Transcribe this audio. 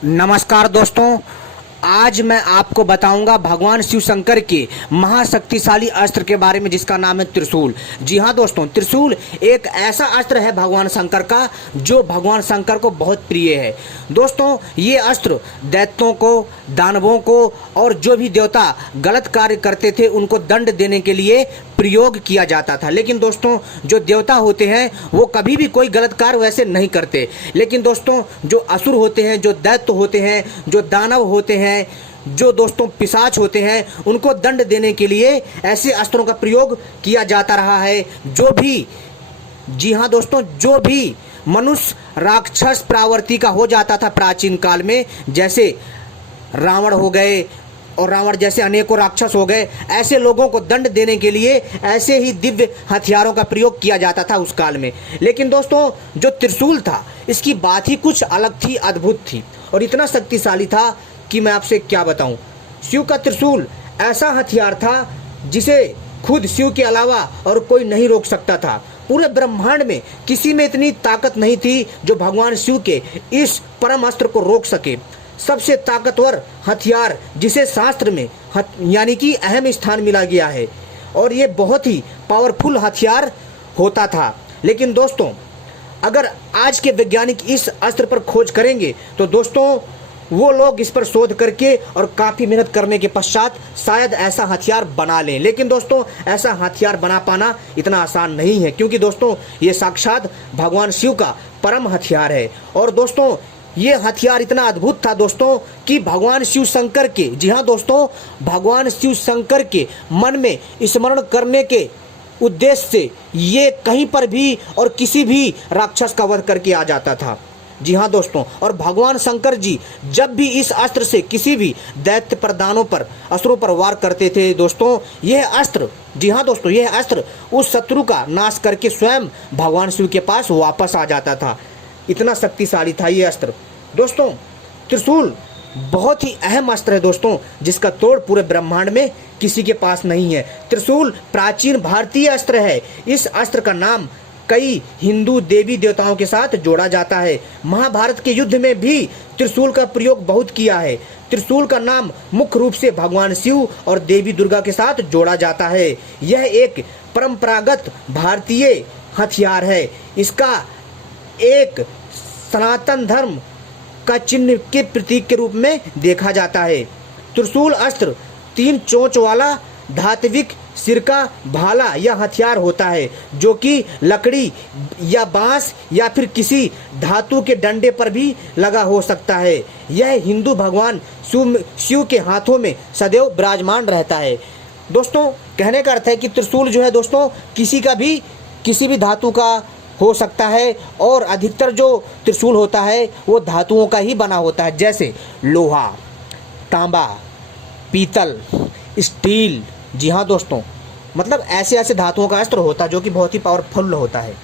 नमस्कार दोस्तों, आज मैं आपको बताऊंगा भगवान शिव शंकर के महाशक्तिशाली अस्त्र के बारे में जिसका नाम है त्रिशूल। जी हाँ दोस्तों, त्रिशूल एक ऐसा अस्त्र है भगवान शंकर का जो भगवान शंकर को बहुत प्रिय है। दोस्तों, ये अस्त्र दैत्यों को, दानवों को और जो भी देवता गलत कार्य करते थे उनको दंड देने के लिए प्रयोग किया जाता था। लेकिन दोस्तों, जो देवता होते हैं वो कभी भी कोई गलत कार्य वैसे नहीं करते। लेकिन दोस्तों, जो असुर होते हैं, जो दैत्य होते हैं, जो दानव होते हैं, जो दोस्तों पिशाच होते हैं, उनको दंड देने के लिए ऐसे अस्त्रों का प्रयोग किया जाता रहा है। जो भी, जी हाँ दोस्तों, जो भी मनुष्य राक्षस प्रावर्ती का हो जाता था प्राचीन काल में, जैसे रावण हो गए और रावण जैसे अनेकों राक्षस हो गए, ऐसे लोगों को दंड देने के लिए ऐसे ही दिव्य हथियारों का प्रयोग किया जाता था उस काल में। लेकिन दोस्तों, जो त्रिशूल था इसकी बात ही कुछ अलग थी, अद्भुत थी और इतना शक्तिशाली था कि मैं आपसे क्या बताऊं। शिव का त्रिशूल ऐसा हथियार था जिसे खुद शिव के अलावा और कोई नहीं रोक सकता था। पूरे ब्रह्मांड में किसी में इतनी ताकत नहीं थी जो भगवान शिव के इस परम अस्त्र को रोक सके। सबसे ताकतवर हथियार जिसे शास्त्र में यानी कि अहम स्थान मिला गया है और ये बहुत ही पावरफुल हथियार होता था। लेकिन दोस्तों, अगर आज के वैज्ञानिक इस अस्त्र पर खोज करेंगे तो दोस्तों वो लोग इस पर शोध करके और काफ़ी मेहनत करने के पश्चात शायद ऐसा हथियार बना लें। लेकिन दोस्तों, ऐसा हथियार बना पाना इतना आसान नहीं है, क्योंकि दोस्तों ये साक्षात भगवान शिव का परम हथियार है। और दोस्तों, ये हथियार इतना अद्भुत था दोस्तों कि भगवान शिव शंकर के, जी हाँ दोस्तों, भगवान शिव शंकर के मन में स्मरण करने के उद्देश्य से ये कहीं पर भी और किसी भी राक्षस का वध करके आ जाता था। जी हाँ दोस्तों, और भगवान शंकर जी जब भी इस अस्त्र से किसी भी दैत्य पर, दानों पर, असुरों पर वार करते थे दोस्तों, यह अस्त्र, जी हाँ दोस्तों, यह अस्त्र उस शत्रु का नाश करके स्वयं भगवान शिव के पास वापस आ जाता था। इतना शक्तिशाली था ये अस्त्र। दोस्तों, त्रिशूल बहुत ही अहम अस्त्र है दोस्तों, जिसका तोड़ पूरे ब्रह्मांड में किसी के पास नहीं है। त्रिशूल प्राचीन भारतीय अस्त्र है। इस अस्त्र का नाम कई हिंदू देवी देवताओं के साथ जोड़ा जाता है। महाभारत के युद्ध में भी त्रिशूल का प्रयोग बहुत किया है। त्रिशूल का नाम मुख्य रूप से भगवान शिव और देवी दुर्गा के साथ जोड़ा जाता है। यह एक परंपरागत भारतीय हथियार है। इसका एक सनातन धर्म का चिन्ह के प्रतीक के रूप में देखा जाता है। त्रिशूल अस्त्र 3 चोंच वाला धात्विक सिरका भाला या हथियार होता है, जो कि लकड़ी या बांस या फिर किसी धातु के डंडे पर भी लगा हो सकता है। यह हिंदू भगवान शिव के हाथों में सदैव विराजमान रहता है। दोस्तों, कहने का अर्थ है कि त्रिशूल जो है दोस्तों किसी भी धातु का हो सकता है और अधिकतर जो त्रिशूल होता है वो धातुओं का ही बना होता है, जैसे लोहा, तांबा, पीतल, स्टील। जी हाँ दोस्तों, मतलब ऐसे धातुओं का अस्त्र होता है जो कि बहुत ही पावरफुल होता है।